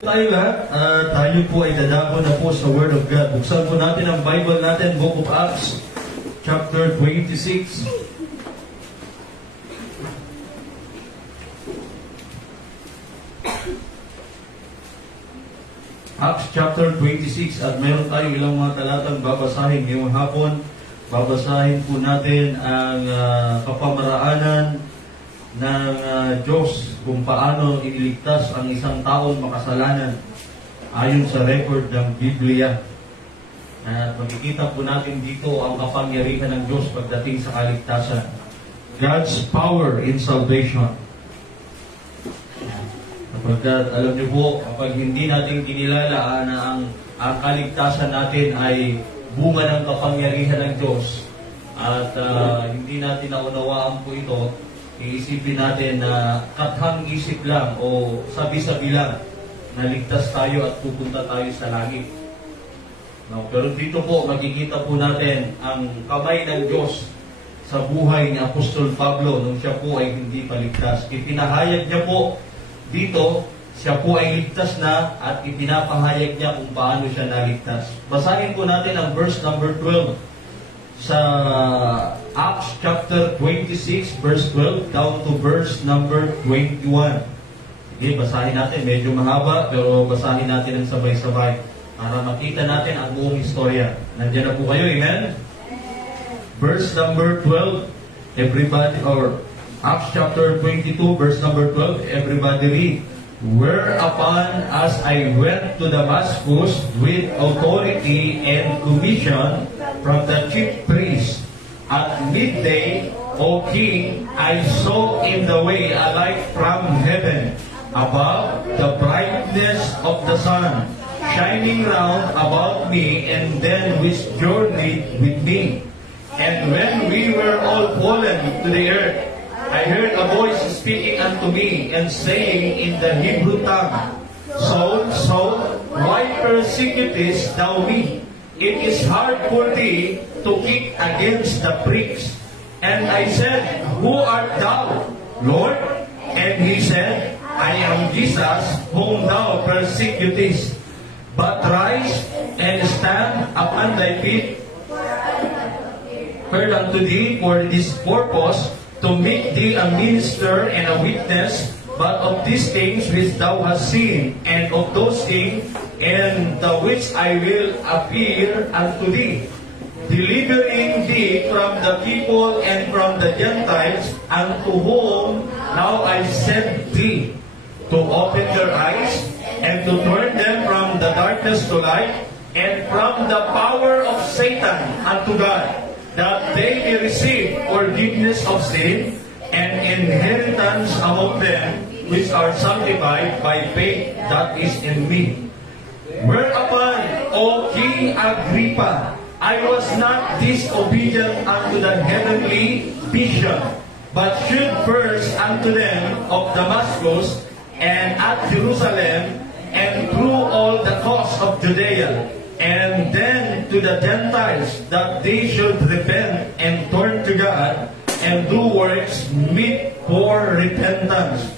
Tayo lahat, tayo po ay dadako na po sa Word of God. Buksan po natin ang Bible natin, Book of Acts, chapter 26. Acts chapter 26, at meron tayong ilang mga talatang babasahin ngayong hapon. Babasahin po natin ang kapamaraanan ng Diyos kung paano iniligtas ang isang taong makasalanan ayon sa record ng Biblia. At makikita po natin dito ang kapangyarihan ng Diyos pagdating sa kaligtasan. God's power in salvation. Kapag alam niyo po, kapag hindi natin kinilala na ang kaligtasan natin ay bunga ng kapangyarihan ng Diyos at hindi natin naunawaan po ito, iisipin natin na kathang isip lang o sabi-sabi lang na ligtas tayo at pupunta tayo sa langit. No, pero dito po, makikita po natin ang kamay ng Diyos sa buhay ni Apostol Pablo nung siya po ay hindi paligtas. Ipinahayag niya po dito, siya po ay ligtas na at ipinapahayag niya kung paano siya naligtas. Basahin po natin ang verse number 12 sa Acts chapter 26 verse 12 down to verse number 21. Sige, basahin natin. Medyo mahaba pero basahin natin ang sabay-sabay para makita natin ang buong istorya. Nandiyan na po kayo, amen? Verse number 12, everybody, or Acts chapter 22 verse number 12, everybody read. Whereupon, as I went to Damascus with authority and commission from the chief priest, at midday, O King, I saw in the way a light from heaven, above the brightness of the sun, shining round about me, and then which journeyed with me. And when we were all fallen to the earth, I heard a voice speaking unto me, and saying in the Hebrew tongue, Saul, Saul, why persecutest thou me? It is hard for thee to kick against the pricks. And I said, Who art thou, Lord? And he said, I am Jesus, whom thou persecutest. But rise and stand upon thy feet, heard unto thee for this purpose, to make thee a minister and a witness, but of these things which thou hast seen, and of those things and the which I will appear unto thee, delivering thee from the people and from the Gentiles, unto whom now I send thee, to open their eyes, and to turn them from the darkness to light, and from the power of Satan unto God, that they may receive forgiveness of sin and inheritance among them which are sanctified by faith that is in me. Whereupon, O King Agrippa, I was not disobedient unto the heavenly vision, but should first unto them of Damascus and at Jerusalem and through all the coast of Judea, and then to the Gentiles, that they should repent and turn to God, and do works meet for repentance.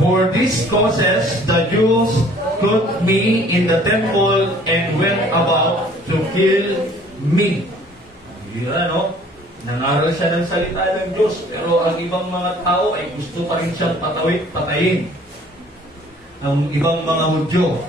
For these causes the Jews put me in the temple and went about to kill me. Ano? Nangaral siya ng salita ng Diyos, pero ang ibang mga tao ay gusto pa rin siyang patayin. Ang ibang mga Hudyo.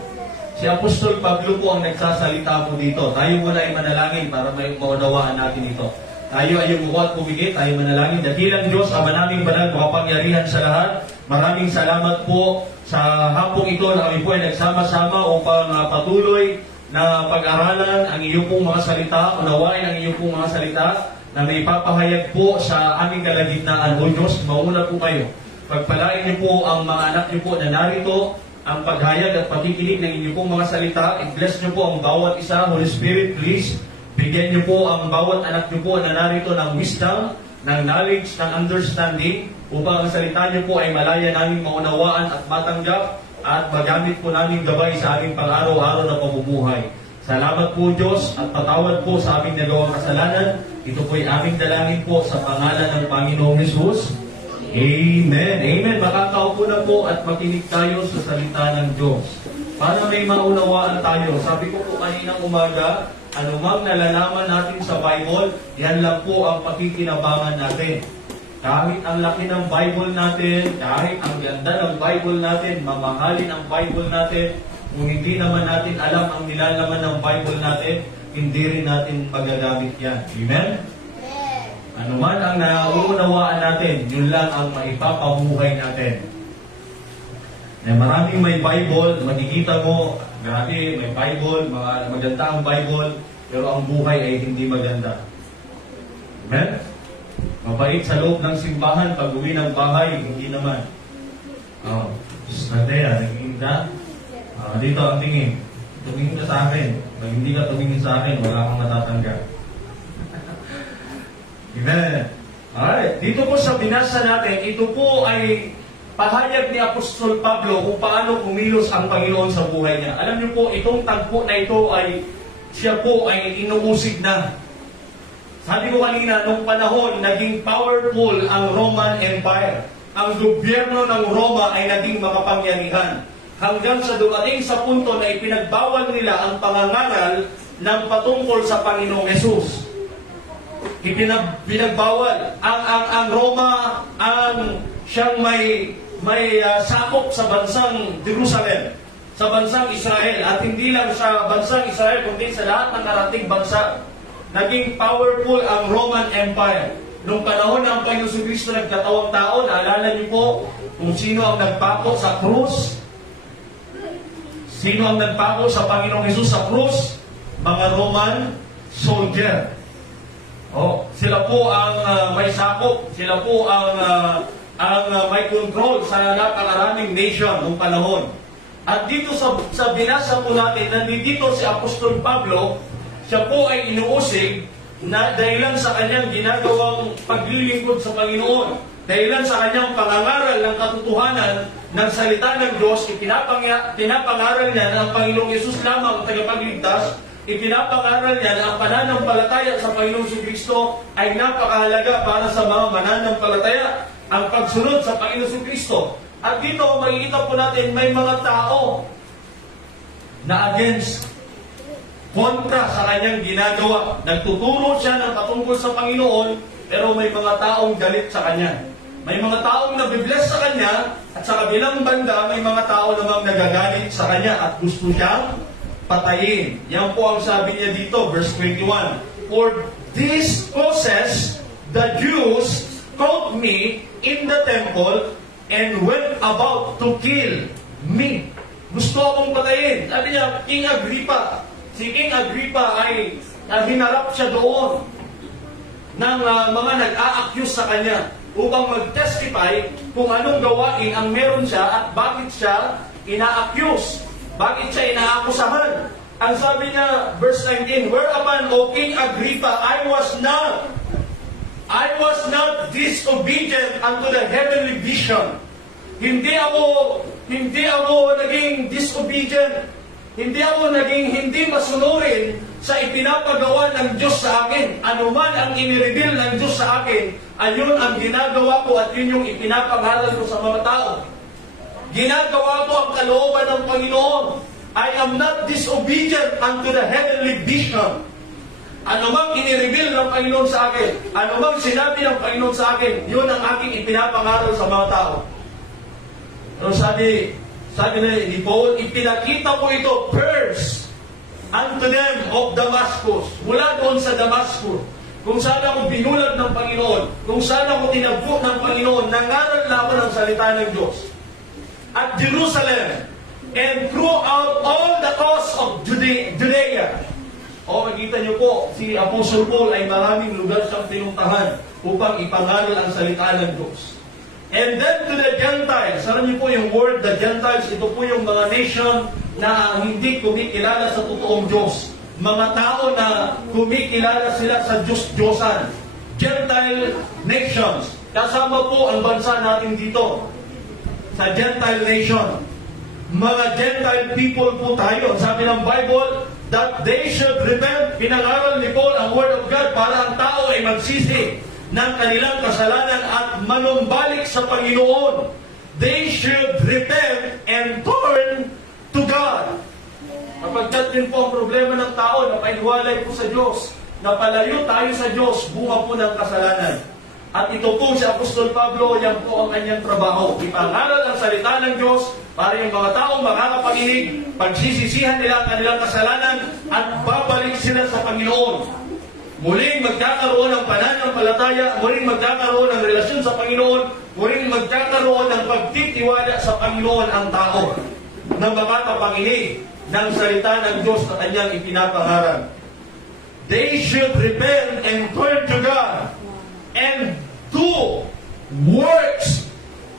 Si Apostol Pablo po ang nagsasalita po dito. Tayo muna ay manalangin para may maunawaan natin ito. Tayo ay umuwat pumigit, tayo manalangin. Dakilang Diyos, Ama naming banal, makapangyarihan sa lahat. Maraming salamat po sa hapong ito na kami po ay nagsama-sama upang patuloy na pag-aralan ang iyong pong mga salita, unawain ang iyong pong mga salita na may papahayag po sa aming kalagitnaan. O Diyos, mauna po kayo. Pagpalain niyo po ang mga anak niyo po na narito, ang paghayag at pakikinig ng inyong pong mga salita. I-bless niyo po ang bawat isa. Holy Spirit, please, bigyan niyo po ang bawat anak niyo po na narito ng wisdom, ng knowledge, ng understanding, upang ang salita niyo po ay malaya namin maunawaan at matanggap at magamit po namin gabay sa aming pang-araw-araw na pamumuhay. Salamat po Diyos at patawad po sa aming nagawang kasalanan. Ito po ay aming dalangin po sa pangalan ng Panginoong Hesus. Amen. Amen. Makakaupo na po at makinig tayo sa salita ng Diyos. Para may maunawaan tayo. Sabi ko po kaninang umaga, anumang nalalaman natin sa Bible, yan lang po ang pakikinabangan natin. Kahit ang laki ng Bible natin, kahit ang ganda ng Bible natin, mamahalin ang Bible natin, kung hindi naman natin alam ang nilalaman ng Bible natin, hindi rin natin magagamit yan. Amen? Ano man ang nauunawaan natin, yun lang ang maipapabuhay natin. Maraming may Bible, makikita mo, grabe, may Bible, maganda ang Bible, pero ang buhay ay hindi maganda. Amen? Mabait sa loob ng simbahan, pag uwi ng bahay, hindi naman. Natea, naging ka? Dito ang tingin. Tumingin ka sa akin. Pag hindi ka tumingin sa akin, wala kang matatanggap. Amen. Alright, dito po sa binasa natin, ito po ay pahayag ni Apostol Pablo kung paano kumilos ang Panginoon sa buhay niya. Alam niyo po, itong tagpo na ito ay, siya po ay inuusig na. Sabi ko kanina, nung panahon, naging powerful ang Roman Empire. Ang gobyerno ng Roma ay naging makapangyarihan. Hanggang sa dumating sa punto na ipinagbawal nila ang pangangaral ng patungkol sa Panginoong Hesus. Pinagbawal. Ang Roma, ang siyang may sakop sa bansang Jerusalem, sa bansang Israel, at hindi lang sa bansang Israel, kundi sa lahat ng narating bansa. Naging powerful ang Roman Empire. Nung panahon ng Panginoong Kristo nagkatawang tao, naalala niyo po kung sino ang nagpako sa krus? Sino ang nagpako sa Panginoong Hesus sa krus? Mga Roman soldier. Sila po ang may sakop, sila po ang may control sa napakaraming nation ng panahon. At dito sa binasa po natin, nandito si Apostol Pablo, siya po ay inuusig na dahilan sa kanyang ginagawang paglilingkod sa Panginoon, dahilan sa kanyang pangangaral ng katotohanan ng salita ng Diyos, pinapangaral niya na ang Panginoong Yesus lamang ang tagapagligtas, ipinapangaral niya na ang pananampalataya sa Panginoong Kristo ay napakahalaga para sa mga mananampalataya, ang pagsunod sa Panginoong Kristo. At dito, makikita po natin, may mga tao na against, kontra sa kanyang ginagawa. Nagtuturo siya ng patungkol sa Panginoon, pero may mga taong galit sa kanya. May mga taong nabibless sa kanya, at sa kabilang banda, may mga tao namang nagagalit sa kanya at gusto siyang patayin. Yan po ang sabi niya dito, verse 21. For this causes the Jews caught me in the temple and went about to kill me. Gusto akong patayin. Sabi niya, King Agrippa. Si King Agrippa ay hinarap siya doon ng mga nag-a-accuse sa kanya upang mag-testify kung anong gawain ang meron siya at bakit siya ina-accuse. Bakit siya inaakusahan? Ang sabi niya, verse 19, whereupon, O King Agrippa, I was not disobedient unto the heavenly vision. Hindi ako naging disobedient. Hindi ako naging hindi masunurin sa ipinapagawa ng Diyos sa akin. Ano man ang inireveal ng Diyos sa akin, ayun ang ginagawa ko at yun yung ipinapangaral ko sa mga tao. Ginagawa ko ang kalooban ng Panginoon. I am not disobedient unto the heavenly vision. Ano mang inireveal ng Panginoon sa akin, ano mang sinabi ng Panginoon sa akin, yun ang aking ipinapangaral sa mga tao. Ano sabi ni Paul, ipinakita ko ito first unto them of Damascus. Mula doon sa Damascus, kung saan ako binulag ng Panginoon, kung saan ako tinagpo ng Panginoon, nangaral na ako ng salita ng Diyos. At Jerusalem, and throughout all the coast of Judea. Makikita niyo po, si Apostle Paul ay maraming lugar siyang tinuntahan upang ipangaral ang salita ng Diyos. And then to the Gentiles, alam niyo po yung word, the Gentiles, ito po yung mga nation na hindi kumikilala sa totoong Diyos. Mga tao na kumikilala sila sa Diyos-Diyosan. Gentile nations. Kasama po ang bansa natin dito. Sa Gentile nation. Mga Gentile people po tayo. Sabi ng Bible, that they should repent. Pinangaral ni Paul ang Word of God para ang tao ay magsisi ng kanilang kasalanan at manumbalik sa Panginoon. They should repent and turn to God. Kapagkat din po ang problema ng tao, napahiwalay po sa Diyos, napalayo tayo sa Diyos, bunga po ng kasalanan. At ito po si Apostol Pablo, yan po ang kanyang trabaho. Ipangaral ang salita ng Diyos para yung mga taong makakapakinig, pagsisisihan nila ang kanilang kasalanan at babalik sila sa Panginoon. Muling magkakaroon ng pananampalataya, muling magkakaroon ng relasyon sa Panginoon, muling magkakaroon ng pagtitiwala sa Panginoon ang tao na makakapakinig ng salita ng Diyos na kanyang ipinapangaral. They should repent and turn to God and do works.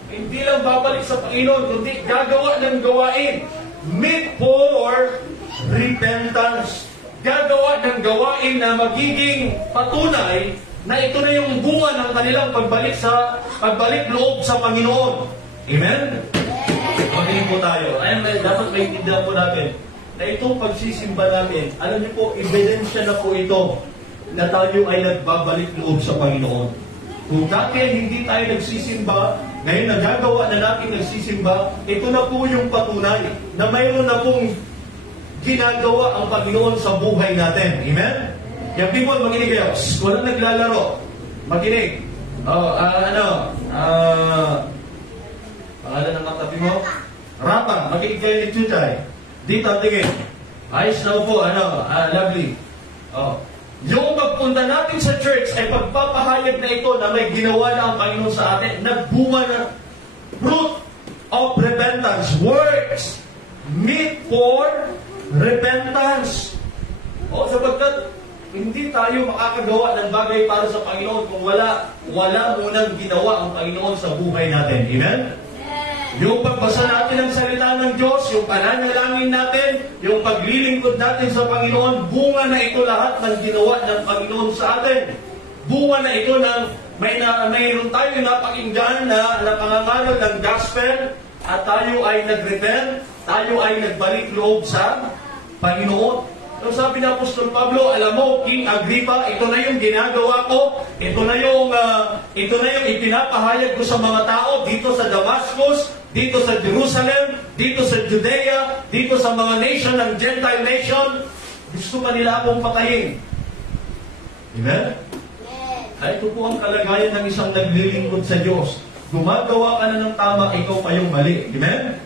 Hindi lang babalik sa Panginoon, kundi gagawa ng gawain. Meet for repentance. Gagawa ng gawain na magiging patunay na ito na yung bunga ng kanilang pagbalik loob sa Panginoon. Amen? Magaling po tayo. Dapat maintindihan po natin na itong pagsisimba natin, alam niyo po, ebidensya na po ito na tayo ay nagbabalik loob sa Panginoon. Kung dati ay hindi tayo nagsisimba, ngayon nagagawa na natin nagsisimba, ito na po yung patunay na mayroon na pong ginagawa ang Panginoon sa buhay natin. Amen? Yung people, makinig kayo. Walang naglalaro. Makinig. Pangalan ng katabi mo? Rapa. Makinig kayo ni Chuchay. Dito, tingin. Ayos na po. Lovely. Yung pagpunta natin sa church ay pagpapahayag na ito na may ginawa na ang Panginoon sa atin. Nagbunga na fruit of repentance. Works. Meet for repentance. Sapagkat hindi tayo makakagawa ng bagay para sa Panginoon kung wala munang ginawa ang Panginoon sa buhay natin. Amen? Yung pagbasa natin ng salita ng Diyos, yung pananalangin natin, yung paglilingkod natin sa Panginoon, bunga na ito lahat ng ginawa ng Panginoon sa atin. Bunga na ito ng mayroon tayo napakinggan na pangangaral ng gospel at tayo ay nag-repent, tayo ay nagbalik loob sa Panginoon. So sabi ng Apostol Pablo, alam mo, King Agrippa, ito na yung ginagawa ko, ito na yung ipinapahayag ko sa mga tao dito sa Damascus, dito sa Jerusalem, dito sa Judea, dito sa mga nation ng Gentile nation. Gusto pa nila akong patayin. Amen? Ay, ito po ang kalagayan ng isang naglilingkod sa Diyos. Gumagawa ka na ng tama, ikaw pa yung mali. Amen?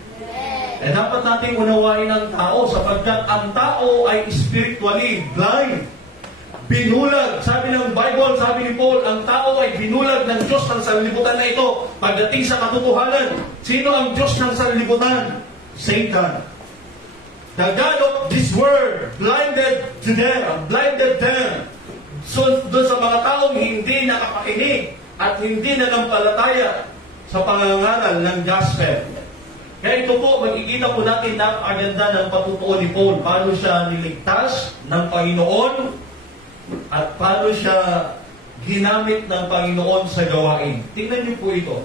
Dapat nating unawain ang tao sapagkat ang tao ay spiritually blind. Binulag, sabi ng Bible, sabi ni Paul, ang tao ay binulag ng Diyos ng sanlibutan na ito pagdating sa katotohanan. Sino ang Diyos ng sanlibutan? Satan. The God of this world blinded them. So, doon sa mga taong hindi nakapakinig at hindi nanampalataya sa pangangaral ng gospel. Kaya ito po, magkikita po natin napakaganda ng patutuo ni Paul. Paano siya niligtas ng Panginoon at paano siya ginamit ng Panginoon sa gawain. Tingnan niyo po ito.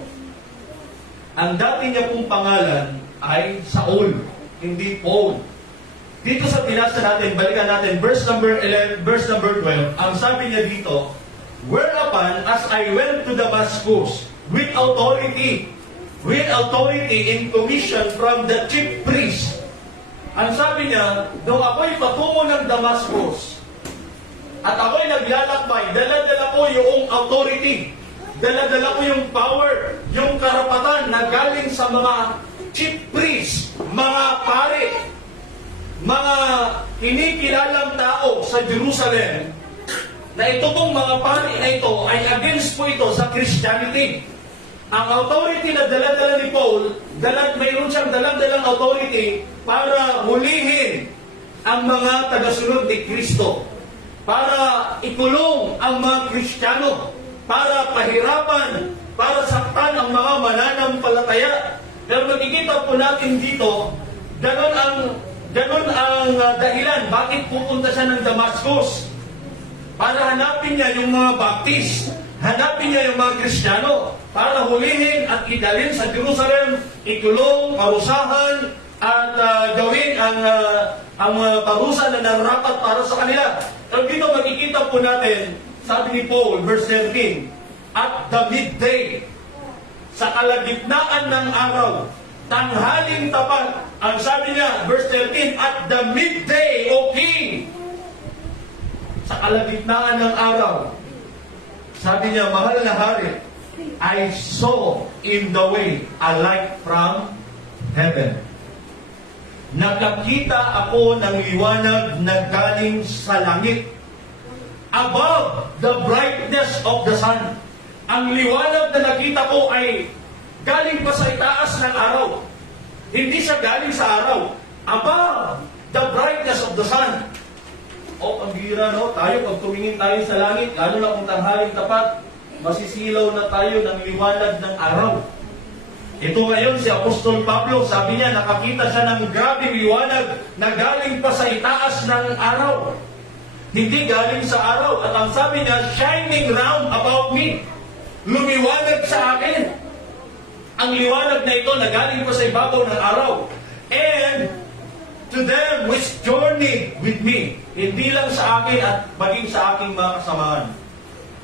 Ang dati niya pong pangalan ay Saul, hindi Paul. Dito sa binasa natin, balikan natin, verse number 12, ang sabi niya dito, whereupon as I went to Damascus with authority in commission from the chief priest. Ang sabi niya, nung ako'y patungo ng Damascus, at ako'y naglalakbay, dala-dala ko yung authority, dala-dala ko yung power, yung karapatan na galing sa mga chief priest, mga pare, mga kinikilalang tao sa Jerusalem, na ito pong mga pare na ito ay against po ito sa Christianity. Ang authority na dala-dala ni Paul, mayroon siyang dalang-dalang authority para hulihin ang mga tagasunod ni Kristo, para ikulong ang mga Kristiyano, para pahirapan, para saktan ang mga mananampalataya. Pero makikita po natin dito, ganon ang dahilan bakit pupunta siya ng Damascus. Para hanapin niya yung mga Baptist, hanapin niya yung mga Kristiyano, para hulihin at idalhin sa Jerusalem, ikulong, parusahan, at gawin ang parusa na nararapat para sa kanila. Pero dito makikita po natin, sabi ni Paul, verse 13, at the midday, sa kalagitnaan ng araw, tanghaling tapat. Ang sabi niya, verse 13, at the midday, O King, sa kalagitnaan ng araw, sabi niya, mahal na hari, I saw in the way a light from heaven. Nakakita ako ng liwanag na galing sa langit, above the brightness of the sun. Ang liwanag na nakita ko ay galing pa sa itaas ng araw. Hindi siya galing sa araw. Above the brightness of the sun. O, ang bira, no? Tayo, pag tumingin tayo sa langit, lalo na kung tanghaling tapat, masisilaw na tayo ng liwanag ng araw. Ito ngayon, si Apostol Pablo, sabi niya, nakakita siya ng grabing liwanag na galing pa sa itaas ng araw. Hindi galing sa araw. At ang sabi niya, shining round about me. Lumiwanag sa akin. Ang liwanag na ito na galing pa sa ibabaw ng araw. And to them which journey with me. Hindi lang sa akin at maging sa aking mga kasamahan.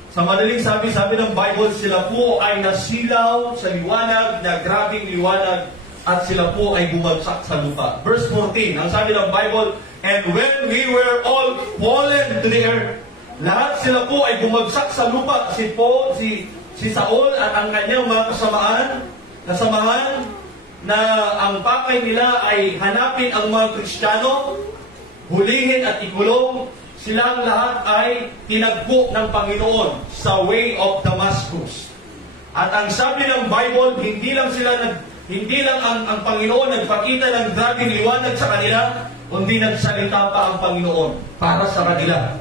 Sa madaling sabi ng Bible, sila po ay nasilaw sa liwanag, na grabing liwanag, at sila po ay bumagsak sa lupa. Verse 14, ang sabi ng Bible, and when we were all fallen to the earth, lahat sila po ay bumagsak sa lupa. Si Saul at ang kanyang mga kasamahan, na ang pakay nila ay hanapin ang mga Kristiyano, hulihin at ikulong. Silang lahat ay tinagpo ng Panginoon sa way of Damascus. At ang sabi ng Bible, hindi lang ang Panginoon nagpakita ng grabing liwanag sa kanila, kundi nagsalita pa ang Panginoon para sa kanila.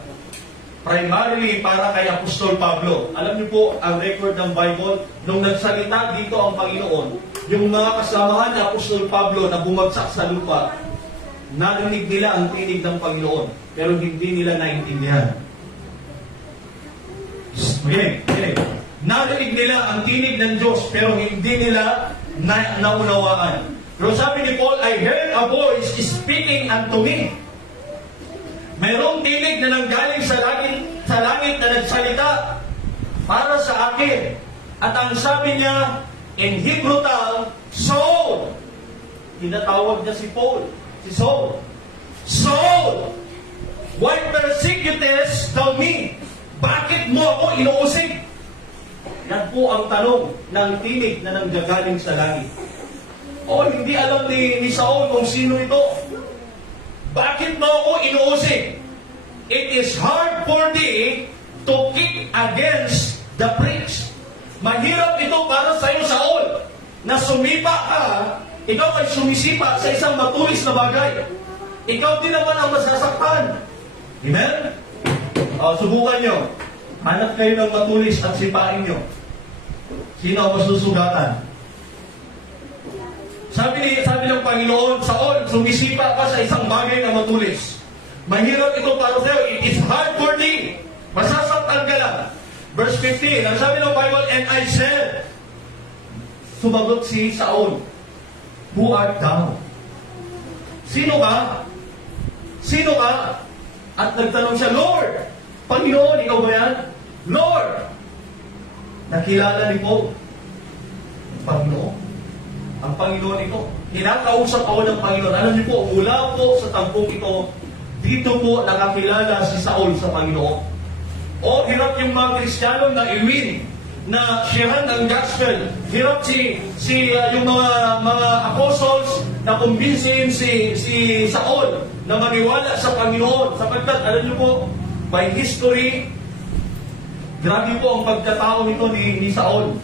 Primarily para kay Apostol Pablo. Alam niyo po, ang record ng Bible, nung nagsalita dito ang Panginoon, yung mga kasamahan ni Apostol Pablo na bumagsak sa lupa, narinig nila ang tinig ng Panginoon, pero hindi nila naintindihan. Okay. Narinig nila ang tinig ng Diyos, pero hindi nila naunawaan. Pero sabi ni Paul, I heard a voice speaking unto me. Mayroong tinig na nanggaling sa langit na nagsalita para sa akin. At ang sabi niya, in Hebrew tongue, Saul. Tinatawag niya si Paul. Si Saul. Saul, why persecutest thou me? Bakit mo ako inuusig? Yan po ang tanong ng tinig na nanggagaling sa langit. O, hindi alam ni Saul kung sino ito. Bakit mo ako inuusig? It is hard for thee to kick against the pricks. Mahirap ito para sa iyo, Saul, na sumipa ka. Ikaw ay sumisipa sa isang matulis na bagay. Ikaw din naman ang masasaktan. Amen? Subukan nyo. Hanap kayo ng matulis at sipain nyo. Sino ang masusugatan? Sabi ng Panginoon, Saul, sumisipa ka sa isang bagay na matulis. Mahirap ito para sa iyo. It is hard for thee. Masasaktan ka lang. Verse 15, ang sabi ng Bible, and I said, sumagot si Saul, who art thou? Sino ka? Sino ka? At nagtanong siya, Lord, Panginoon, ikaw ba yan? Lord! Nakilala ni Paul, Panginoon. Ang Panginoon ito. Kinakausap ako ng Panginoon. Alam niyo po, mula po sa tampong ito, dito po nakakilala si Saul sa Panginoon. O, hirap yung mga Kristiyano na iwin, na sharehan ng gospel. Hirap yung mga apostles na kumbinsin si Saul na maniwala sa Panginoon. Sapagkat, alam niyo po, by history, grabe po ang pagkatao nito ni Saul.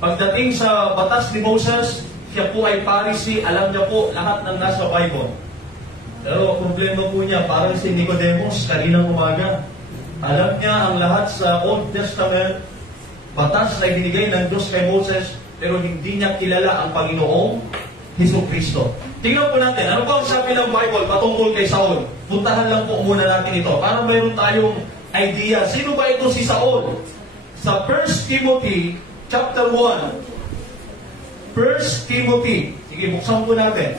Pagdating sa batas ni Moses, siya po ay Pharisee, alam niya po lahat ng nasa Bible. Pero problema po niya, parang si Nicodemus, kaninang umaga. Alam niya ang lahat sa Old Testament, batas na ibinigay ng Diyos kay Moses, pero hindi niya kilala ang Panginoong Jesucristo. Tingnan po natin, ano ba ang sabi ng Bible patungkol kay Saul? Puntahan lang po muna natin ito, para mayroon tayong idea. Sino ba ito si Saul? Sa 1 Timothy chapter 1. 1 Timothy. Sige, buksan po natin.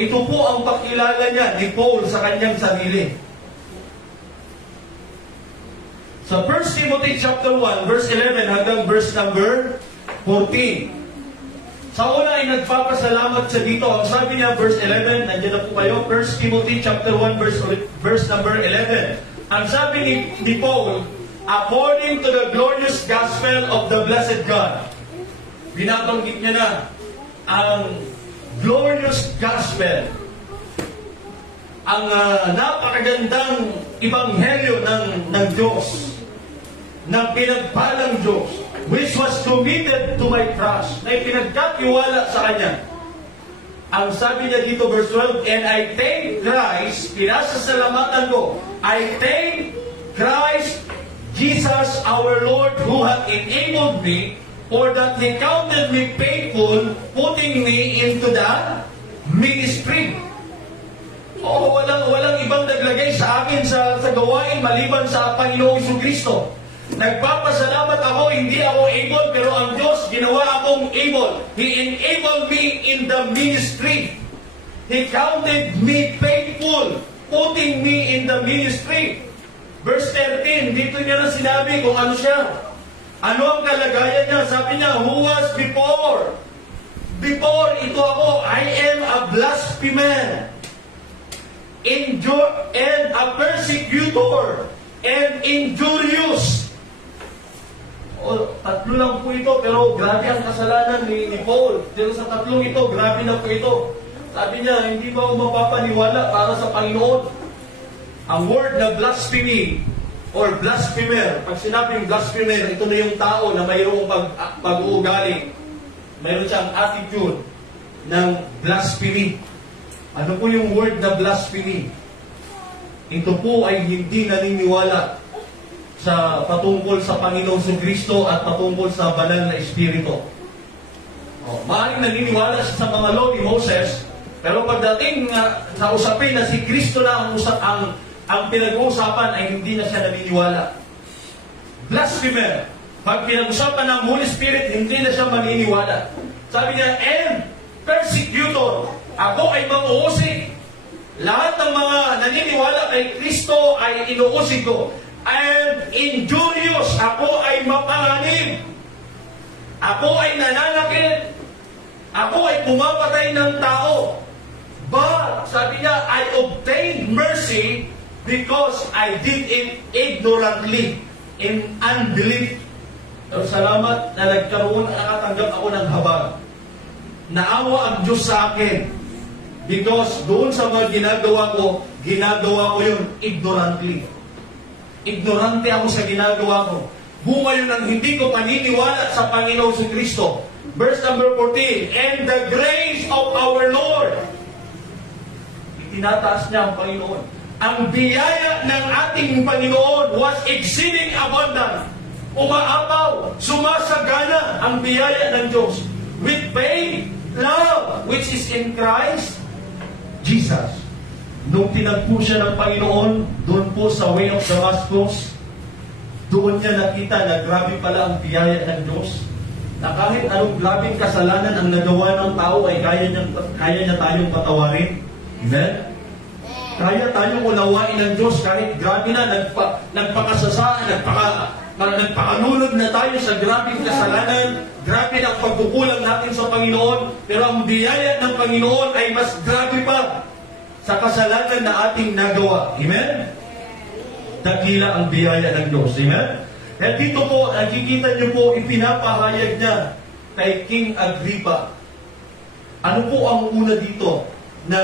Ito po ang pakilala niya ni Paul sa kanyang sarili. Sa 1 Timothy chapter 1, verse 11 hanggang verse number 14. Sa una ay nagpapasalamat siya dito. Ang sabi niya, verse 11, nandiyan na po kayo, 1 Timothy chapter 1, verse number 11. Ang sabi ni Paul, according to the glorious gospel of the blessed God. Binabanggit niya na ang glorious gospel, ang napakagandang ibanghelyo ng Diyos, ng pinagpalang Diyos, which was committed to my trust, na ipinagkatiwala sa Kanya. Ang sabi niya dito, verse 12, and I thank Christ, pinasasalamatan ko, I thank Christ Jesus our Lord, who hath enabled me, for that He counted me faithful, putting me into the ministry. Oo, walang ibang naglagay sa akin sa gawain maliban sa Panginoong Jesucristo. Nagpapasalamat ako, hindi ako able, pero ang Diyos ginawa akong able. He enabled me in the ministry. He counted me faithful, putting me in the ministry. Verse 13, dito niya na sinabi kung ano siya. Ano ang kalagayan niya? Sabi niya, who was before? Before ito ako, I am a blasphemer, and a persecutor, and injurious. Tatlo lang po ito, pero grabe ang kasalanan ni Paul. Pero sa tatlong ito, grabe na po ito. Sabi niya, hindi ba ako mapapaniwala para sa Panginoon? Ang word na blasphemy, or blasphemer, pag sinabing blasphemer, ito na yung tao na mayroong pag-uugali. Mayroon siyang attitude ng blasphemy. Ano po yung word na blasphemy? Ito po ay hindi naniniwala sa patungkol sa Panginoong Jesucristo at patungkol sa banal na Espiritu. Maaaring naniniwala siya sa mga law ni Moses, pero pagdating sa usapin na si Kristo na ang pinag-uusapan ay hindi na siya naniniwala. Blasphemer. Pag pinag-usapan ng Holy Spirit, hindi na siya maniniwala. Sabi niya, and persecutor. Ako ay mang-uusig. Lahat ng mga naniniwala kay Kristo ay inuusig ko. And injurious. Ako ay mapanganib. Ako ay nananakit. Ako ay pumapatay ng tao. But, sabi niya, I obtained mercy because I did it ignorantly, in unbelief. Pero salamat na nakatanggap ako ng habag. Naawa ang Diyos sa akin. Because doon sa mga ginagawa ko yun ignorantly. Ignorante ako sa ginagawa ko. Bumayon ang hindi ko paniniwala sa Panginoong Jesucristo. Verse number 14, and the grace of our Lord. Itinataas niya ang Panginoon. Ang biyaya ng ating Panginoon was exceeding abundant. Umaapaw, sumasagana ang biyaya ng Diyos. With faith, love, which is in Christ Jesus. Nung tinagpo siya ng Panginoon, doon po sa way of Damascus, doon niya nakita na grabe pala ang biyaya ng Diyos. Na kahit anong grabing kasalanan ang nagawa ng tao ay kaya niya tayong patawarin. Amen? Kaya tayong unawain ng Diyos kahit grabe na nagpakasasaan, nagpakalunod na tayo sa grabing kasalanan, grabe na ang pagkukulang natin sa Panginoon, pero ang biyaya ng Panginoon ay mas grabe pa sa kasalanan na ating nagawa. Amen? Dakila ang biyaya ng Diyos. Amen? At dito po, nakikita niyo po, ipinapahayag niya kay King Agrippa. Ano po ang una dito na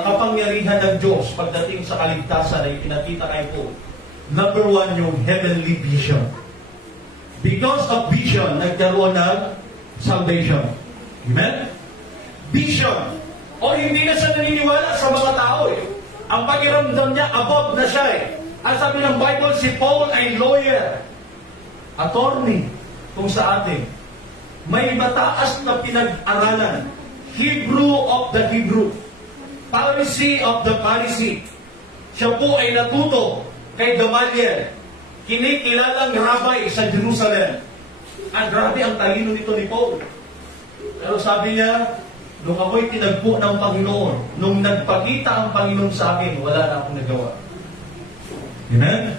kapangyarihan ng Diyos pagdating sa kaligtasan na ipinakita kay Paul? Number one, yung heavenly vision. Because of vision, nagkaroon ng salvation. Amen? Vision. O hindi na siya naniniwala sa mga tao eh. Ang pakiramdam niya, above na siya eh. Ang sabi ng Bible, si Paul ay lawyer, attorney, kung sa atin. May mataas na pinag-aralan. Hebrew of the Hebrew. Pharisee of the Pharisee. Siya po ay natuto kay Gamaliel, kinikilalang rabbi sa Jerusalem. Ang grabe ang talino nito ni Paul. Pero sabi niya, nung ako'y tinagpo ng Panginoon, nung nagpakita ang Panginoon sa akin, wala na akong nagawa. Amen?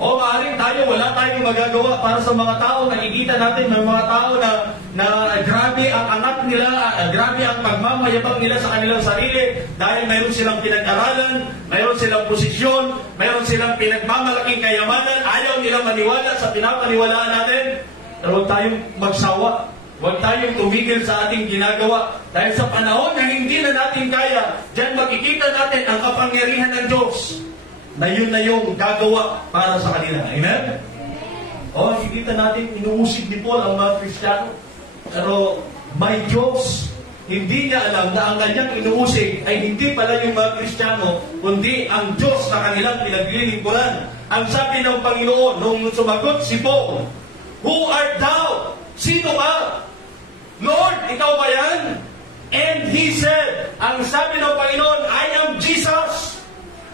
O maaaring tayo, wala tayong magagawa para sa mga tao. Nakikita natin ng mga tao na grabe ang angat nila, grabe ang pagmamayabang nila sa kanilang sarili dahil mayroon silang pinag-aralan, mayroon silang posisyon, mayroon silang pinagmamalaking kayamanan. Ayaw nilang maniwala sa pinapaniwalaan natin. Pero huwag tayong magsawa. Huwag tayong tumigil sa ating ginagawa. Dahil sa panahon na hindi na natin kaya, diyan makikita natin ang kapangyarihan ng Diyos na yun na yung gagawa para sa kanila. Amen? O, nakikita natin, inuusig ni Paul ang mga Kristiyano. Pero may Diyos, hindi niya alam na ang kanyang inuusig ay hindi pala yung mga Kristiyano, kundi ang Diyos na kanilang pinaglilingkuran. Ang sabi ng Panginoon, nung sumagot si Paul, "Who art thou?" Sino ka? Lord, ikaw ba yan? And he said, ang sabi ng Panginoon, "I am Jesus."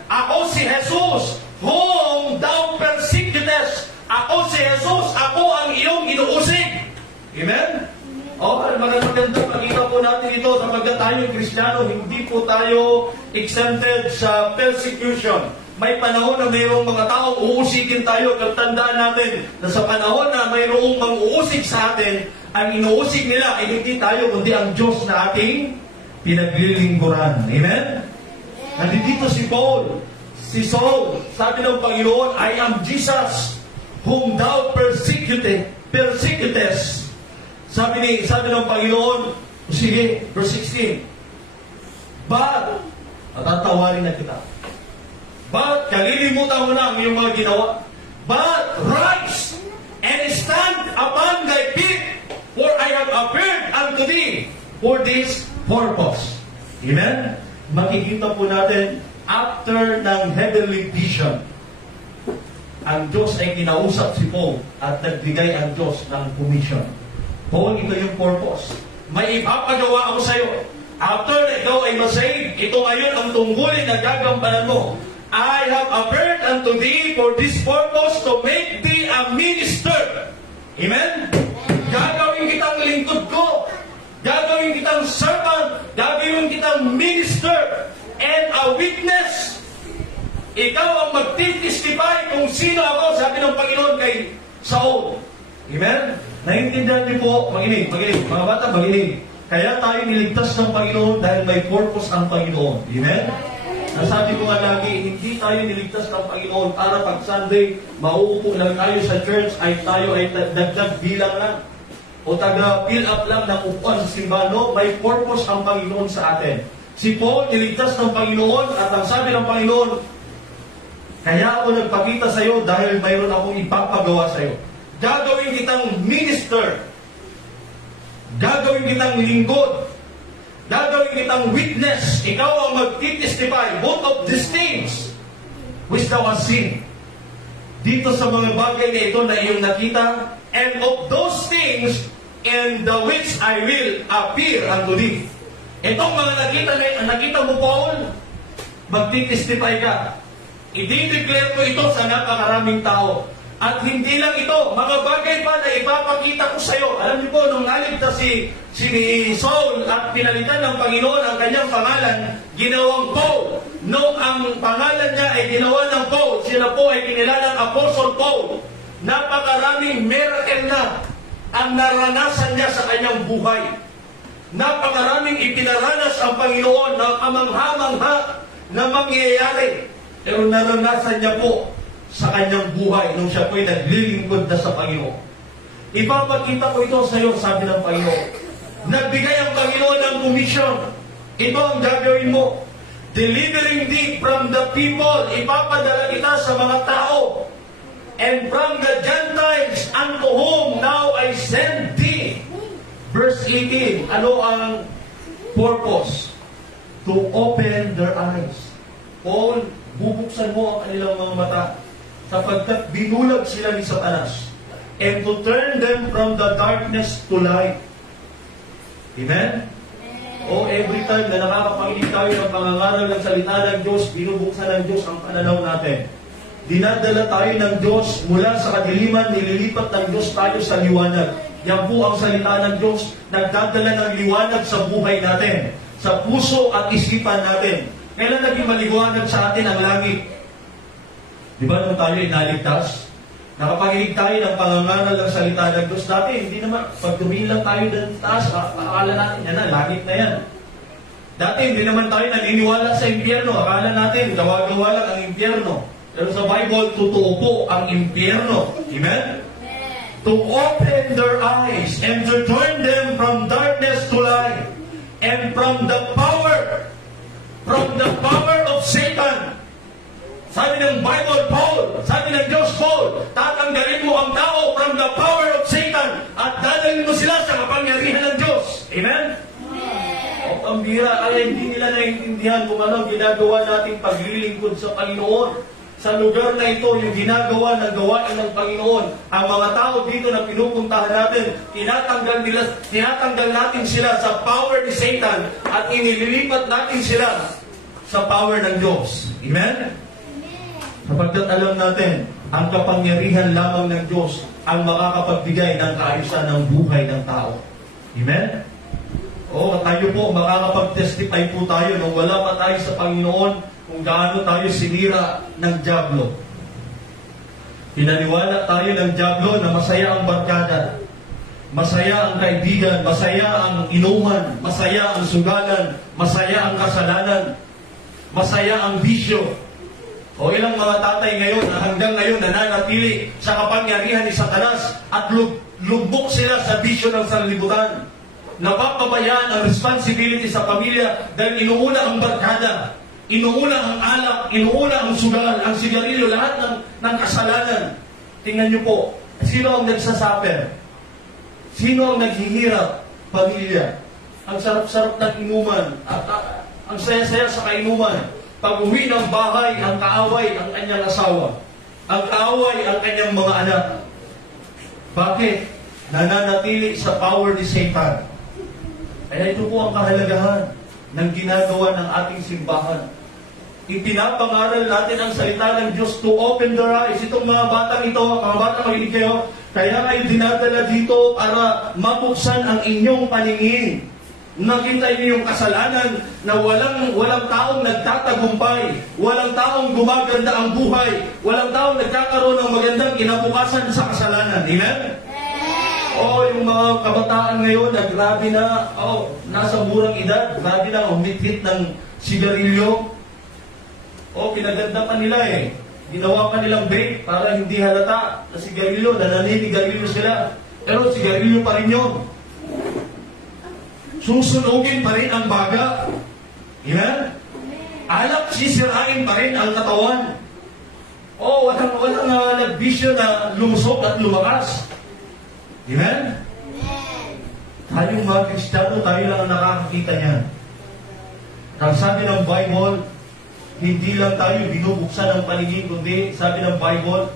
Ako si Jesus, whom thou persecutest. Ako si Jesus, ako ang iyong inuusig. Amen? O, magandang makita po natin ito sapagkat tayo Kristiyano, hindi po tayo exempted sa persecution. May panahon na mayroong mga taong uusigin tayo. Tandaan natin na sa panahon na mayroong mang-uusig sa atin, ang inuusig nila ay hindi tayo, kundi ang Diyos na ating pinaglilingkuran. Amen? Nandito si Paul, si Saul, sabi ng Panginoon, "I am Jesus, whom thou persecutest." Sabi ng Panginoon, sige, verse 16, "But," tatawarin na kita, "But," kalilimutan mo na ang iyong mga ginawa, "But rise and stand upon thy feet, for I have appeared unto thee for this purpose." Amen? Makikita po natin, after ng heavenly vision, ang Diyos ay kinausap si Paul at nagbigay ang Diyos ng commission. Paul, ito yung purpose. May ipapagawa ako sa iyo. After na ikaw ay masave, ito ngayon ang tungkulin na gagampanan mo. "I have appeared unto thee for this purpose, to make thee a minister." Amen? Gagawin kitang lingkod ko. Gagawin kitang servant. Gagawin kitang minister and a witness. Ikaw ang magtitestify kung sino ako, sabi ng Panginoon kay Saul. Amen? Naintindihan niyo po, makinig. Mga bata, makinig. Kaya tayo niligtas ng Panginoon dahil may purpose ang Panginoon. Amen? Nasabi ko nga lagi, hindi tayo niligtas ng Panginoon para pag Sunday, mauupo lang tayo sa church, ay tayo ay dagdag bilang lang. O taga-fill up lang ng upuan sa simbahan. No? May purpose ang Panginoon sa atin. Si Paul, niligtas ng Panginoon at ang sabi ng Panginoon, "Kaya ako nagpakita sa iyo dahil mayroon akong ipapagawa sa iyo. Gagawin kitang minister. Gagawin kitang lingkod. Gagawin kitang witness. Ikaw ang magtitestify both of these things which thou hast seen." Dito sa mga bagay na ito na iyong nakita, "And of those things in the which I will appear unto thee." Itong mga nakita mo, Paul, magtitestify ka. I-declare ko ito sa napakaraming tao. At hindi lang ito, mga bagay pa na ipapakita ko sa iyo. Alam niyo po, nung naligtas si Saul at pinalitan ng Panginoon ang kanyang pangalan, ginawang Paul. Nung ang pangalan niya ay ginawa ng Paul, sila po ay kinilalang Apostle Paul. Napakaraming miracle na ang naranasan niya sa kanyang buhay. Napakaraming ipinaranas ang Panginoon ng kamangha-mangha na mangyayari. Pero naranasan niya po sa kanyang buhay nung siya po'y naglilingkod na sa Panginoon. Ipapakita ko ito sa iyo, sabi ng Panginoon. Nagbigay ang Panginoon ng commission. Ito ang gagawin mo. Delivering thee from the people. Ipapadala kita sa mga tao. And from the Gentiles unto whom now I send thee. Verse 18. Ano ang purpose? To open their eyes. Paul, bubuksan mo ang kanilang mga mata sapagkat binulag sila ni Satanas, and to turn them from the darkness to light. Amen? O every time na nakakapakinig tayo ng pangangaral ng salita ng Diyos, binubuksan ng Diyos ang pananaw natin. Dinadala tayo ng Diyos mula sa kadiliman, nililipat ng Diyos tayo sa liwanag. Yan po ang salita ng Diyos, nagdadala ng liwanag sa buhay natin, sa puso at isipan natin. Kailan naging maliwanag sa atin ang langit? Di ba nung tayo inaligtas? Nakapagilig tayo ng pangangaral ng salita ng Diyos dati. Hindi naman, pag tumingin lang tayo doon taas, akala natin, yan na, langit na yan. Dati hindi naman tayo naniniwala sa impyerno. Akala natin, gawa-gawa lang ang impyerno. Pero sa Bible, totoo po ang impyerno. Amen? To open their eyes and to turn them from darkness to light and from the power of Satan. Sabi ng Bible, Paul, sabi ng Diyos, Paul, tatanggalin mo ang tao from the power of Satan at dadalhin mo sila sa kapangyarihan ng Diyos. Amen? O pambira, kaya hindi nila naiintindihan kung ano ginagawa nating paglilingkod sa Panginoon. Sa lugar na ito, yung ginagawa ng gawain ng Panginoon, ang mga tao dito na pinupuntahan natin, tinatanggal natin sila sa power ni Satan at inililipat natin sila sa power ng Diyos. Amen? Sapagkat alam natin, ang kapangyarihan lamang ng Diyos ang makakapagbigay ng kaayusan ng buhay ng tao. Amen? O tayo po, makakapag-testify po tayo nung wala pa tayo sa Panginoon kung gaano tayo sinira ng dyablo. Pinaniwala tayo ng dyablo na masaya ang barkada, masaya ang kaibigan, masaya ang inuman, masaya ang sugalan, masaya ang kasalanan, masaya ang bisyo. O ilang mga tatay ngayon na hanggang ngayon nananatili sa kapangyarihan ni Satanas at lubok sila sa bisyo ng sanlibutan. Napapabayaan ang responsibility sa pamilya dahil inuuna ang barkada, inuuna ang alak, inuuna ang sugal, ang sigarilyo, lahat ng kasalanan. Tingnan niyo po, sino ang nagsasuffer? Sino ang naghihirap? Pamilya. Ang sarap-sarap ng inuman, at ang saya-saya sa kainuman. Pag-uwi ng bahay, ang kaaway ang kanyang asawa. Ang kaaway ang kanyang mga anak. Bakit? Nananatili sa power ni Satan. Kaya ito po ang kahalagahan ng ginagawa ng ating simbahan. Ipinapangaral natin ang salita ng Diyos to open their eyes. Itong mga batang ito, mga batang makinig kayo, kaya kayo dinadala dito para mabuksan ang inyong paningin. Nakita niyo yung kasalanan na walang taong nagtatagumpay, walang taong gumaganda ang buhay, walang taong nagkakaroon ng magandang kinabukasan sa kasalanan. Amen? Yung mga kabataan ngayon na grabe na, nasa murang edad, grabe na humit-hit ng sigarilyo. Pinaganda pa nila eh. Ginawa pa nilang vape para hindi halata na sigarilyo, nananinigarilyo sila. Pero sigarilyo pa rin yun. Susunugin pa rin ang baga. Amen? Alak, sisirain pa rin ang katawan. Walang nagbisyo na lumusok at lumakas. Amen? Tayong mga Kristiyano, tayo lang ang nakakakita niyan. Ang sabi ng Bible, hindi lang tayo binubuksan ng paningin, kundi sabi ng Bible,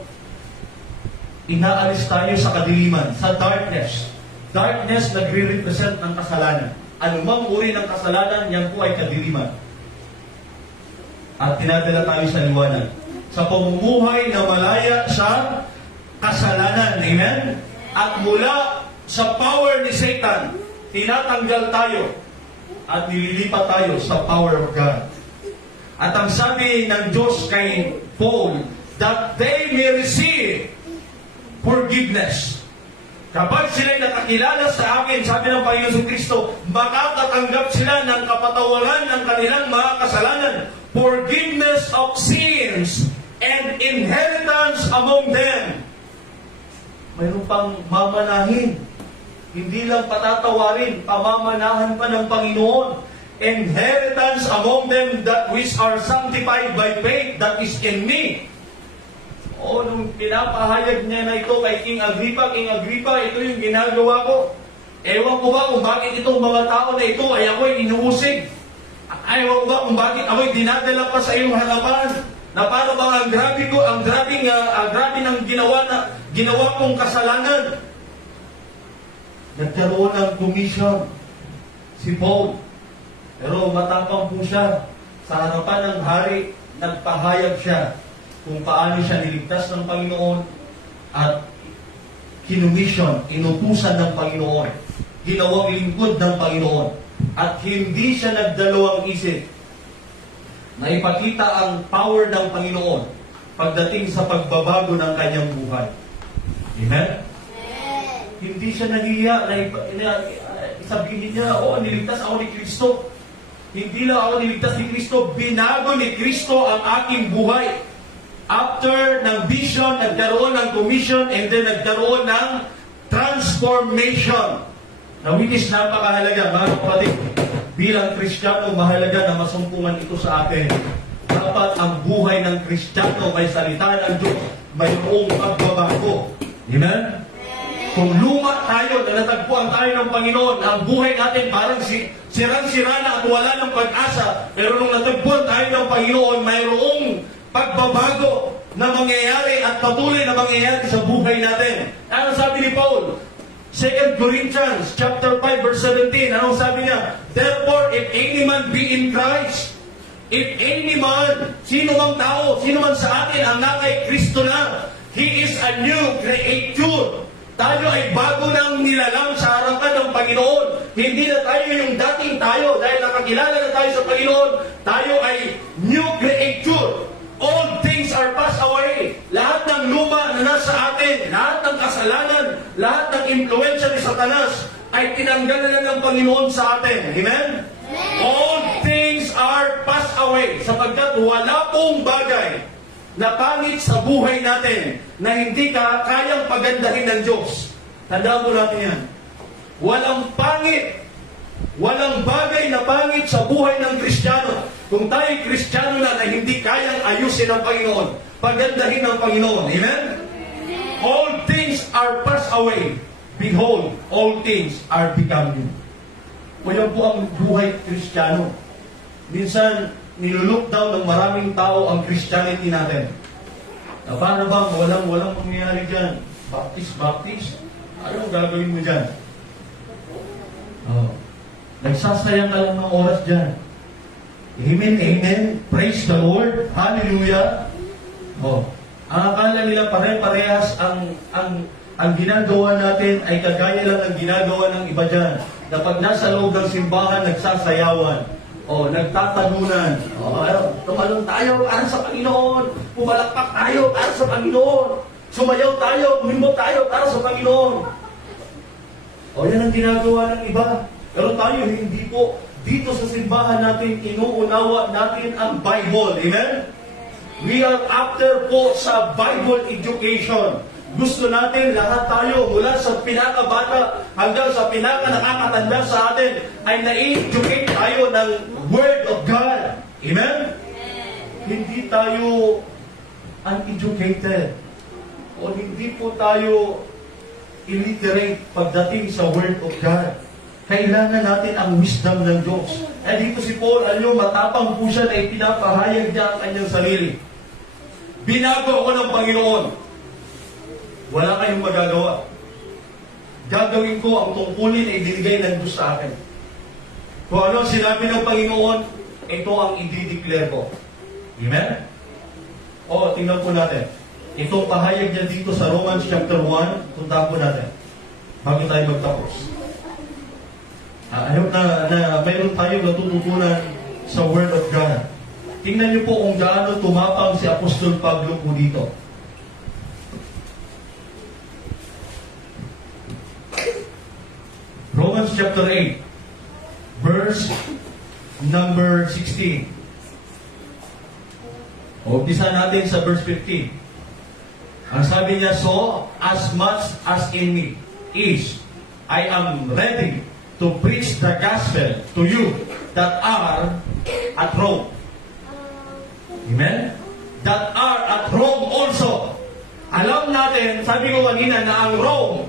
inaalis tayo sa kadiliman, sa darkness. Darkness nagre-represent ng kasalanan. Anumang uri ng kasalanan, yan po ay kadiliman. At tinadala tayo sa liwanag. Sa pamumuhay na malaya sa kasalanan. Amen? At mula sa power ni Satan, tinatanggal tayo at nililipat tayo sa power of God. At ang sabi ng Diyos kay Paul, that they may receive forgiveness. Kapag sila'y nakakilala sa akin, sabi ng Panginoon Kristo, makakatanggap sila ng kapatawaran ng kanilang mga kasalanan, forgiveness of sins, and inheritance among them. Mayroon pang mamanahin. Hindi lang patatawarin, pamamanahan pa ng Panginoon. Inheritance among them that which are sanctified by faith that is in me. Nung pinapahayag niya na ito kay King Agrippa, ito yung ginagawa ko. Ewan ko ba kung bakit itong mga tao na ito ay ako'y inuusig. Ewan ko ba kung bakit ako'y dinadala pa sa iyong harapan. Na para bang ang grabe ng ginawa kong kasalanan. Nagkaroon ng commission si Paul. Pero matapang po siya. Sa harapan ng hari, nagpahayag siya kung paano siya niligtas ng Panginoon at kinumission, inutusan ng Panginoon, ginawang lingkod ng Panginoon. At hindi siya nagdalawang isip na ipakita ang power ng Panginoon pagdating sa pagbabago ng kanyang buhay. Amen? Hindi siya nahiya na sabihin niya, niligtas ako ni Kristo. Hindi lang ako niligtas ni Kristo, binago ni Kristo ang aking buhay. After ng vision, nagkaroon ng commission, and then nagkaroon ng transformation. Na which is napakahalaga, mga kapatid. Bilang Kristiyano, mahalaga na masumpungan ito sa atin. Dapat ang buhay ng Kristiyano may salita ng Diyos, mayroong pagbabago. Amen? Kung luma tayo, na natagpuan tayo ng Panginoon, ang buhay natin parang sirang-sira na at wala ng pag-asa. Pero nung natagpuan tayo ng Panginoon, mayroong pagbabago na mangyayari at patuloy na mangyayari sa buhay natin. Ano sabi ni Paul? 2 Corinthians chapter 5 verse 17. Anong sabi niya? Therefore, if any man be in Christ, if any man, sino mang tao, sino man sa atin ang nakay Kristo na, he is a new creature. Tayo ay bago nang nilalang sa harapan ng Panginoon. Hindi na tayo yung dating tayo. Dahil nakakilala na tayo sa Panginoon, tayo ay new creature. All things are passed away. Lahat ng luma na nasa atin, lahat ng kasalanan, lahat ng impluensya ni Satanas, ay tinanggal na ng Panginoon sa atin. Amen? All things are passed away. Sapagkat wala pong bagay na pangit sa buhay natin na hindi kayang pagandahin ng Diyos. Tandaan mo natin yan. Walang pangit, walang bagay na pangit sa buhay ng Kristiyano. Kung tayo'y Kristiyano na hindi kayang ayusin ng Panginoon, pagandahin ng Panginoon. Amen? All things are passed away. Behold, all things are become new. Walang po ang buhay Kristiyano. Minsan, nilulook down ng maraming tao ang Christianity natin. Na paano bang walang mangyayari dyan? Baptist? Anong gagawin mo dyan? Nagsasayang ka lang ng oras dyan. Amen. Praise the Lord. Hallelujah. Ang akala nila pare-parehas ang ginagawa natin ay kagaya lang ang ginagawa ng iba dyan. Na pag nasa loob ng simbahan, nagsasayawan. Nagtatagunan. Tumalon tayo para sa Panginoon. Pumalakpak tayo para sa Panginoon. Sumayaw tayo, umimbok tayo para sa Panginoon. Yan ang ginagawa ng iba. Pero tayo, hindi po. Dito sa simbahan natin, inuunawa natin ang Bible. Amen? We are after po sa Bible education. Gusto natin lahat tayo mula sa pinakabata hanggang sa pinaka-nakakatanda sa atin ay na-educate tayo ng Word of God. Amen? Hindi tayo uneducated o hindi po tayo illiterate pagdating sa Word of God. Kailangan natin ang wisdom ng Diyos. Dito si Paul, matapang po siya na ipinapahayag niya ang kanyang sarili. Binago ako ng Panginoon. Wala kayong magagawa. Gagawin ko ang tungkulin na ibinigay ng Diyos sa akin. Kung ano sinabi ng Panginoon, ito ang i-declare ko. Amen? Tingnan po natin. Itong pahayag niya dito sa Romans chapter 1, punta po natin. Bago tayo magtapos. I hope na mayroon tayong natututunan sa Word of God. Tingnan niyo po kung gaano tumapang si Apostol Pablo po dito. Romans chapter 8, verse number 16. Umpisa natin sa verse 15. Ang sabi niya, so as much as in me is, I am ready to preach the gospel to you that are at Rome. Amen? That are at Rome also. Alam natin, sabi ko kanina na ang Rome,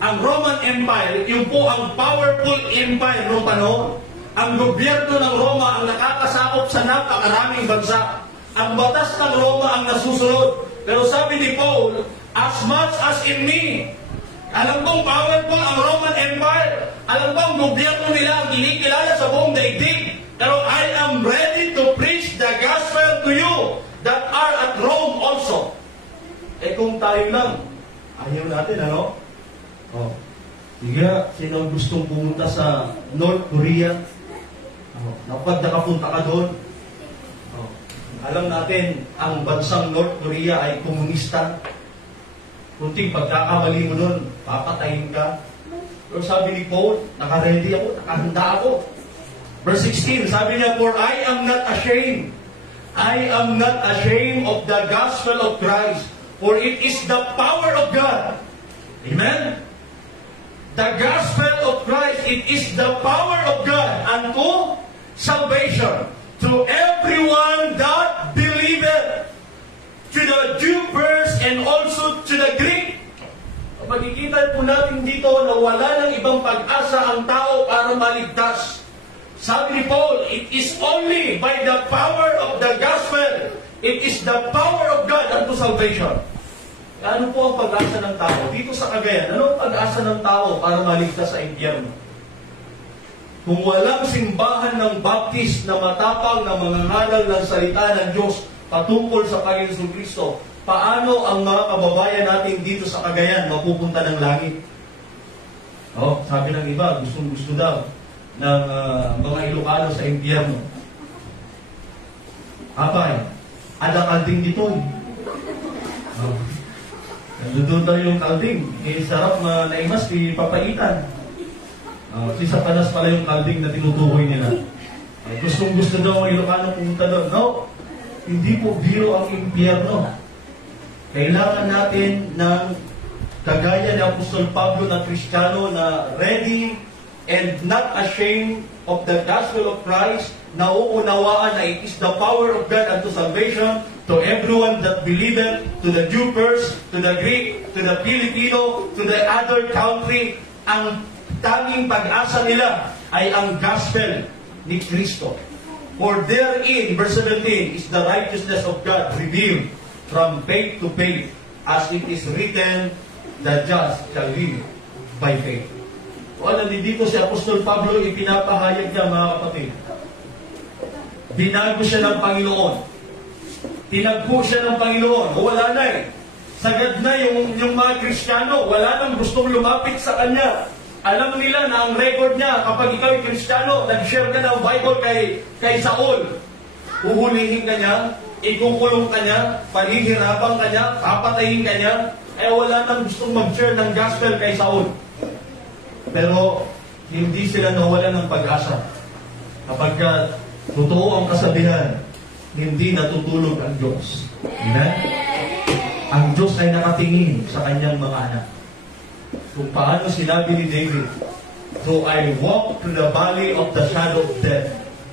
ang Roman Empire, yung po ang powerful empire noong panahon. Ang gobyerno ng Roma ang nakakasakop sa napakaraming bansa. Ang batas ng Roma ang nasusunod. Pero sabi ni Paul, as much as in me, alam kong powerful ang Roman Empire. Alam kong gobyerno nila ang kinikilala sa buong daigdig. Pero I am ready to preach the gospel to you that are at Rome also. Kung tayo lang, ayaw natin, sige, sino gustong pumunta sa North Korea? Pag nakapunta ka doon, Alam natin, ang bansang North Korea ay komunista. Kunting pagkakamali mo nun, papatayin ka. Pero sabi ni Paul, naka-ready ako, nakahanda ako. Verse 16, sabi niya, for I am not ashamed. I am not ashamed of the gospel of Christ, for it is the power of God. Amen? The gospel of Christ, it is the power of God unto salvation to everyone that believeth, to the Jew first and also to the Greek. Pagkikita po natin dito na wala ng ibang pag-asa ang tao para maligtas. Sabi ni Paul, it is only by the power of the gospel, it is the power of God unto salvation. Ano po ang pag-asa ng tao? Dito sa Cagayan, ano ang pag-asa ng tao para maligtas sa impyerno? Kung walang simbahan ng Baptist na matapang na mangangaral ng salita ng Diyos patungkol sa Panginoon Kristo, paano ang mga kababayan natin dito sa Cagayan mapupunta ng langit? Oh, sabi ng iba, gusto daw ng mga Ilocano sa impyerno. Abay, adang-alding dito. Oh. Nandun daw yung kalding. Sarap na naimas, papaitan. Si Satanas pala yung kalding na tinutukoy nila. Gustong-gusto daw ang Ilocano pumunta doon. No, hindi po biro ang impyerno. Kailangan natin ng kagaya ni Apostol Pablo na Kristiyano na ready and not ashamed of the gospel of Christ, na uunawaan na it is the power of God unto salvation to everyone that believeth, to the Jew first, to the Greek, to the Filipino, to the other country. Ang tanging pag-asa nila ay ang gospel ni Kristo. For therein, verse 17, is the righteousness of God revealed from faith to faith, as it is written, the just shall live by faith. O nandito si Apostol Pablo, ipinapahayag niya, mga kapatid. Binago siya ng Panginoon. Tinagpo siya ng Panginoon. O wala na eh. Sagad na yung mga Kristiyano. Wala nang gustong lumapit sa kanya. Alam nila na ang record niya, kapag ikaw ay Kristiyano, nag-share ka ng Bible kay Saul, uhulihin ka niya, ikukulong ka niya, panihirapan ka niya, papatayin ka niya, eh wala nang gustong mag-share ng gospel kay Saul. Pero hindi sila nawala ng pag-asa. Kapag totoo ang kasabihan, hindi natutulog ang Diyos. Amen? Ang Diyos ay nakatingin sa kanyang mga anak. Kung paano sinabi ni David, though I walk through the valley of the shadow of death,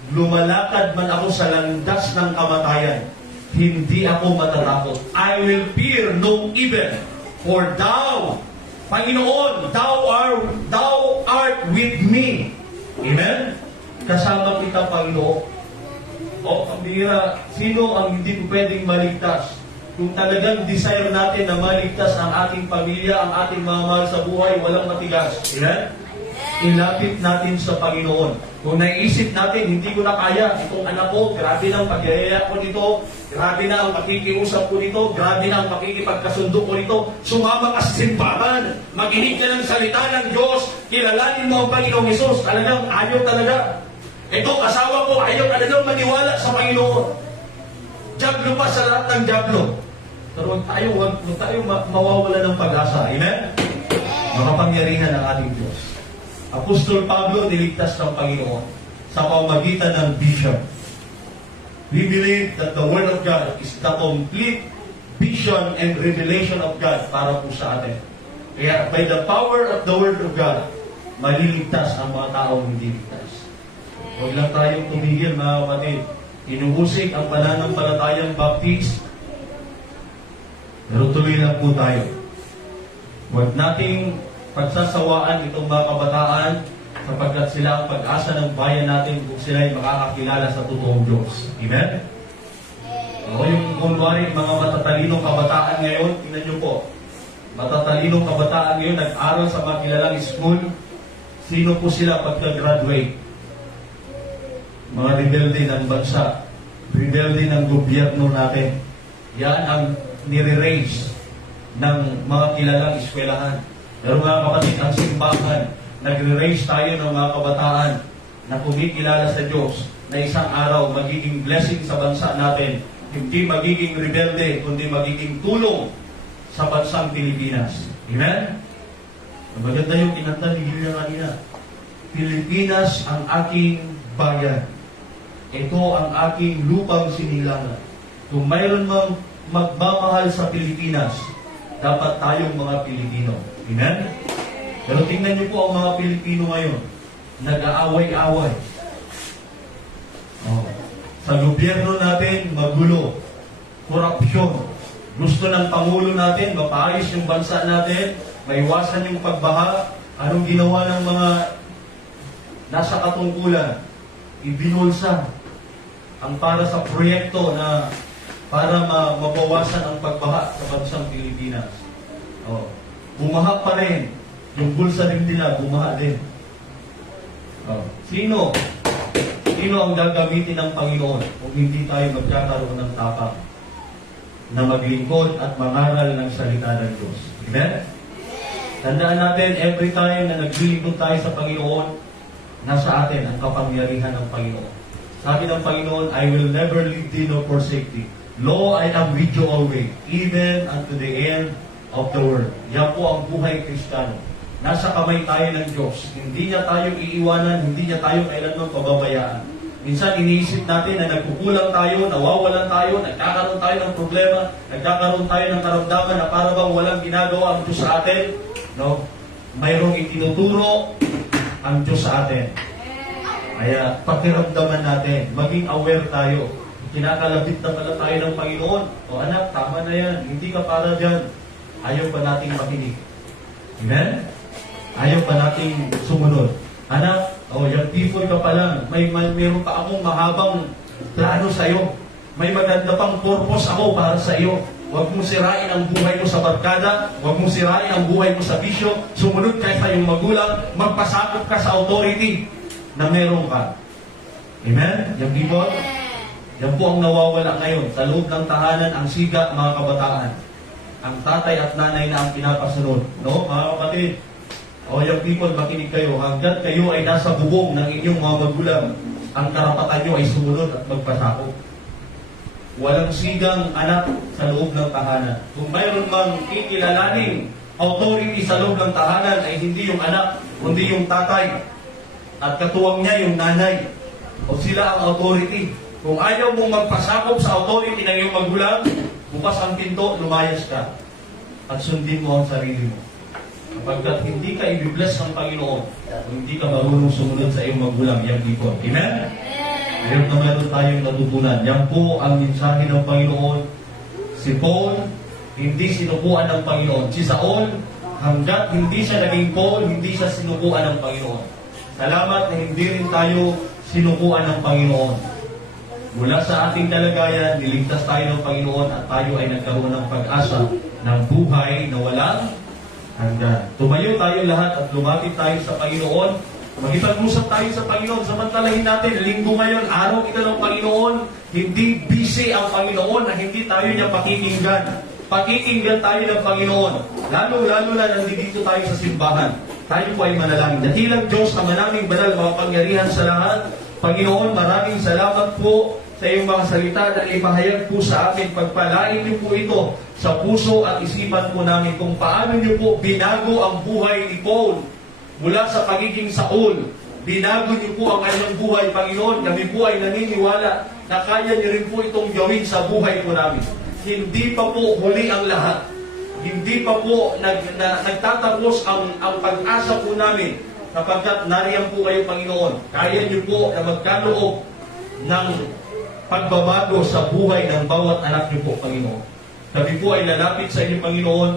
lumalakad man ako sa landas ng kamatayan, hindi ako matatakot. I will fear no evil, for Thou, Panginoon, Thou art with me. Amen? Kasama kita, Panginoon. O, pambira, sino ang hindi pwedeng maligtas? Kung talagang desire natin na maligtas ang ating pamilya, ang ating mga mahal sa buhay, walang matigas. Amen? Ilapit natin sa Panginoon. Kung naisip natin, hindi ko na kaya, itong anak ko, grabe na ang pagyayaya ko nito, grabe na ang pakikiusap ko nito, grabe na ang pakikipagkasundo ko nito, sumama ka sa simbahan, makinig ka ng salita ng Diyos, kilalanin mo ang Panginoong Hesus, talagang ayaw talaga. Ito, asawa ko, ayaw talagang maniwala sa Panginoon. Diablo pa sa lahat ng diablo. Pero huwag tayo mawawala ng pag-asa. Amen? Makapangyarihan ang ating Diyos. Apostol Pablo niligtas ng Panginoon sa pamamagitan ng vision. We believe that the Word of God is the complete vision and revelation of God para po sa atin. Kaya by the power of the Word of God, maliligtas ang mga taong hindi ligtas. Huwag lang tayong tumigil, mga kapatid. Inuusik ang pananampalatayang Baptist, pero tuloy lang po tayo. Huwag nating pagsasawaan itong mga kabataan sapagkat sila ang pag-asa ng bayan natin kung sila ay makakakilala sa totoong Diyos. Amen? O yung kunwari, mga matatalinong kabataan ngayon, tingnan nyo po, matatalinong kabataan ngayon, nag-aral sa mga kilalang school, sino po sila pagka-graduate? Mga rebelde ng bansa, rebelde ng gobyerno natin. Yan ang nire-raise ng mga kilalang eskwelahan. Pero mga kapatid, ang simbahan, nagre-raise tayo ng mga kabataan na kumikilala sa Diyos na isang araw magiging blessing sa bansa natin hindi magiging rebelde, kundi magiging tulong sa bansang Pilipinas. Amen? Maganda yung kinanta ni Gilya kanina. Pilipinas ang aking bayan. Ito ang aking lupang sinilangan. Kung mayroon mang magmamahal sa Pilipinas, dapat tayong mga Pilipino. Amen? Pero tingnan niyo po ang mga Pilipino ngayon. Nag-aaway-away. Oh. Sa gobyerno natin, magulo. Korupsyon. Gusto ng Pangulo natin, mapaayos yung bansa natin, maiwasan yung pagbaha. Anong ginawa ng mga nasa katungkulan? Ibinulsa ang para sa proyekto na para mabawasan ang pagbaha sa bansang Pilipinas. Oh. Bumaha pa rin. Yung bulsa rin nila, bumaha din. Oh. Sino ang gagamitin ng Panginoon kung hindi tayo magkakaroon ng tapang na maglingkod at mangaral ng salita ng Diyos? Amen? Tandaan natin, every time na naglilingkod tayo sa Panginoon, nasa atin ang kapangyarihan ng Panginoon. Sabi ng Panginoon, I will never leave thee nor forsake thee. Lo, I am with you always, even unto the end of the world. Yan po ang buhay Kristiyano. Nasa kamay tayo ng Diyos. Hindi niya tayo iiwanan, hindi niya tayo kailanman pababayaan. Minsan iniisip natin na nagkukulang tayo, nawawalan tayo, nagkakaroon tayo ng problema, nagkakaroon tayo ng karamdaman na para bang walang ginagawa ang Diyos sa atin. No? Mayroong itinuturo ang Diyos sa atin. Kaya pakiramdaman natin, maging aware tayo. Kinakalabit na pala tayo ng Panginoon. O anak, tama na yan. Hindi ka para dyan. Ayaw pa nating makinig. Amen? Ayaw pa nating sumunod. Anak, young people ka pa lang. Mayroon pa akong mahabang plano sa iyo. May maganda pang purpose ako para sa iyo. Huwag mong sirain ang buhay mo sa barkada. Huwag mong sirain ang buhay mo sa bisyo. Sumunod ka sa iyong magulang. Magpasakop ka sa authority na meron ka. Amen? Young people? Yan po ang nawawala ngayon. Sa loob ng tahanan, ang siga, mga kabataan. Ang tatay at nanay na ang pinapasunod. No, mga kapatid? Young people, makinig kayo. Hanggat kayo ay nasa bubong ng inyong mga magulang, ang karapatan nyo ay sumunod at magpasakop. Walang sigang anak sa loob ng tahanan. Kung mayroon mang kikilalaning authority sa loob ng tahanan, ay hindi yung anak, kundi yung tatay. At katuwang niya yung nanay. O sila ang authority. Kung ayaw mong magpasakop sa authority ng iyong magulang, bukas ang pinto, lumayas ka. At sundin mo ang sarili mo. Kapagkat hindi ka i-bless ng Panginoon, kung hindi ka marunong sumunod sa iyong magulang, yan dito. Amen? Ngayon na meron tayong natutunan. Yan po ang mensahe ng Panginoon. Si Paul, hindi sinukuan ng Panginoon. Si Saul, hanggat hindi siya naging Paul, hindi siya sinukuan ng Panginoon. Salamat na hindi rin tayo sinukuan ng Panginoon. Mula sa ating kalagayan, niligtas tayo ng Panginoon at tayo ay nagkaroon ng pag-asa ng buhay na walang hanggan. Tumayo tayo lahat at lumapit tayo sa Panginoon. Magipag-usap tayo sa Panginoon. Samantalahin natin, linggo ngayon, araw ito ng Panginoon. Hindi busy ang Panginoon na hindi tayo niya pakikinggan. Pakikinggan tayo ng Panginoon. Lalo-lalo na nandito tayo sa simbahan. Tayo po ay manalangin. Dakilang Diyos na manaming banal, makapangyarihan sa lahat. Panginoon, maraming salamat po sa iyong mga salita na ipahayag po sa amin. Pagpalain niyo po ito sa puso at isipan po namin kung paano niyo po binago ang buhay ni Paul mula sa pagiging Saul. Binago niyo po ang kanyang buhay, Panginoon. Kami po ay naniniwala na kaya niyo rin po itong gawin sa buhay po namin. Hindi pa po huli ang lahat. Hindi pa po nagtatapos ang pag-asa po namin kapagkat nariyan po kayo, Panginoon. Kaya niyo po na magkaloob ng pagbabago sa buhay ng bawat anak niyo po, Panginoon. Kami po ay lalapit sa inyo, Panginoon.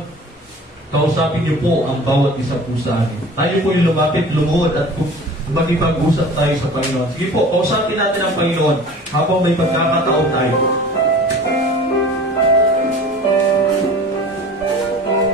Kausapin niyo po ang bawat isa po sa amin. Tayo po ay lumapit, lumuhod at magipag-usap tayo sa Panginoon. Sige po, kausapin natin ang Panginoon habang may pagkakataon tayo.